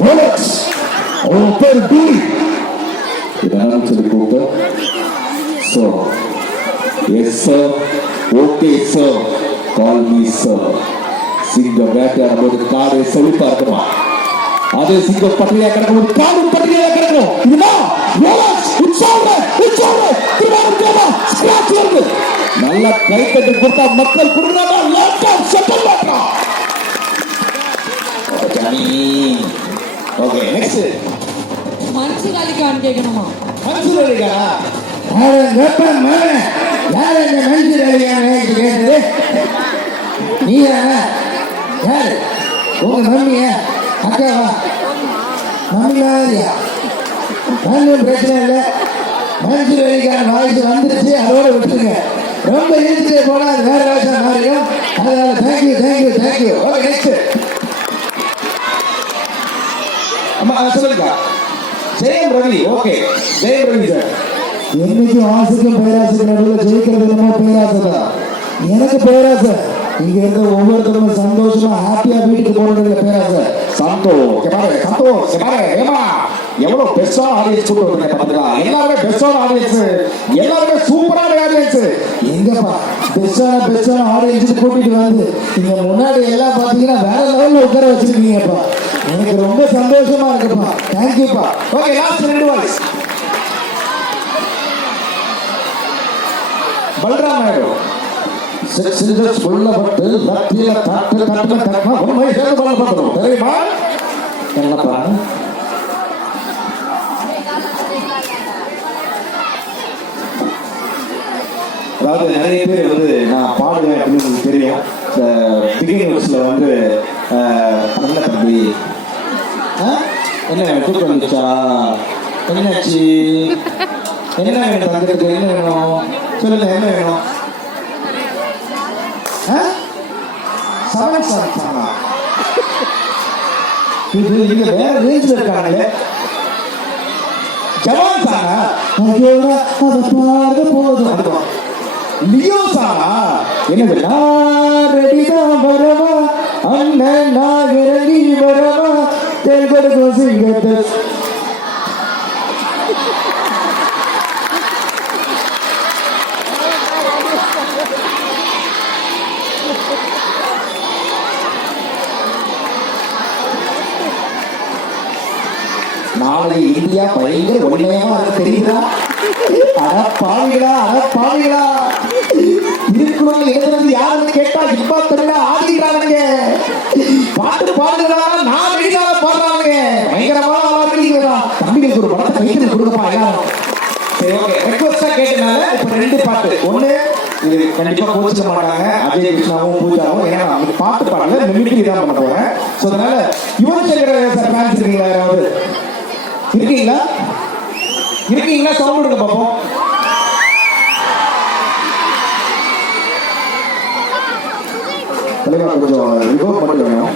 Rolex அவன் பேர் D இதெல்லாம் சொல்லி கூப்பிட்டு so yes sir okay sir call me sir சிங்கம் வேட்டையாடும் போது காரை சொல்லி பார்க்கணும் அதே சிங்கம் பட்டியலா கிடக்கும் போது காலும் பட்டியலா கிடக்கும் இதுதான் ரோலக்ஸ் உற்சாக உற்சாக திருவாரூர் தேவா ஸ்கிராச் வருது நல்ல கைத்தட்டு கொடுத்தா மக்கள் கொடுக்குறாங்க next மனசு காலிக்கான்னு கேட்கணுமா வெப்பன் மகன். யார் இந்த மனுஷர் அழியான கேட்டது? நீ யாரு? உங்க மம்மியா? அக்காவா? ஒன்றும் பிரச்சனை இல்லை. மனுஷர் அழிக்கான வாய்ஸ் வந்துருச்சு. அதோட விட்டுருங்க. ரொம்ப இழுத்துட்டே போனா அது வேற வாய்ஸா மாறிடும். அதனால தேங்க்யூ தேங்க்யூ தேங்க்யூ ஓகே அம்மா அஹ் சொல்லுங்க. ஜெயம் ரவி ஓகே ஜெயம் ரவி சார் என்னைக்கும் ஆசைக்கும் பேராசைக்கும் நடுவில் ஜெயிக்கிறது என்னமோ பேராசை தான். எனக்கு பேராசை. இங்க இருக்க ஒவ்வொருத்தரும் சந்தோஷமா ஹாப்பியா வீட்டுக்கு போறது பேராசை. சந்தோ இங்க பாரு சந்தோ இங்க பாரு ஏமா எவ்வளவு பெஸ்டான ஆடியன்ஸ் வந்திருக்க பாத்தீங்களா? எல்லாருமே பெஸ்டான ஆடியன்ஸ் எல்லாருமே சூப்பரான ஆடியன்ஸ் எங்கப்பா? பெஸ்டான பெஸ்டான ஆடியன்ஸ் கூட்டிட்டு வந்து இங்க முன்னாடி எல்லாம் பாத்தீங்கன்னா வேற லெவல்ல உட்கார வச்சிருக்கீங்கப்பா. எனக்கு ரொம்ப சந்தோஷமா இருக்குப்பா. தேங்க்யூப்பா ஓகே லாஸ்ட் ரெண்டு வாய்ஸ் பல்ராம் நாயுடு சிறிது சொல்லப்பட்டு மத்தியில தட்டு தட்டு தட்டுனா உண்மை சேர்ந்து பண்ணப்படும் தெரியுமா? என்னப்பா? அதாவது நிறைய பேர் வந்து நான் பாடுவேன் அப்படின்னு தெரியும். இந்த பிகினர்ஸ்ல வந்து அஹ், தம்பி என்ன கூப்பிட்டு வந்துச்சா என்னாச்சு? என்ன வேணும் தங்கிறதுக்கு என்ன வேணும்? சொல்லுங்க என்ன வேணும்? ஆ? இது இங்க வேற ரேஞ்சில் இருக்காங்களே. ஜவான் சாரா ஐயோடா அதை பாருங்க போதும். லியோ சாரா என்னது கொடுக்கும் சிங்கத்தை நாளைக்கு இந்தியா பயங்கர ஒன்மையமா இருக்கு தெரியுதா? அட பாவிகளா அட பாவிகளா திருக்குறள் எழுதுறது யாருன்னு கேட்டா இப்பா தமிழா ஆடிக்கிறானுங்க பாட்டு பாடுகிறா நான் இருக்கீங்களா ஒரு படத்தை கைத்தில் கொடுக்கப்பா எல்லாரும். சரி ஓகே ரெக்வஸ்டா கேட்டனால இப்ப ரெண்டு பாட்டு. ஒண்ணு இது கண்டிப்பா கோச்சிக்க மாட்டாங்க. அஜய் கிருஷ்ணாவும் பூஜாவும். ஏன்னா நான் பாட்டு பாடல மிமிக்ரி தான் பண்ண போறேன். ஸோ அதனால யுவன் சங்கர் சார் ஃபேன்ஸ் இருக்கீங்களா யாராவது? இருக்கீங்களா? இருக்கீங்களா? சவுண்ட் விடுங்க பாப்போம். தலைவா கொஞ்சம் ரிவர்வ் மட்டும் வேணும்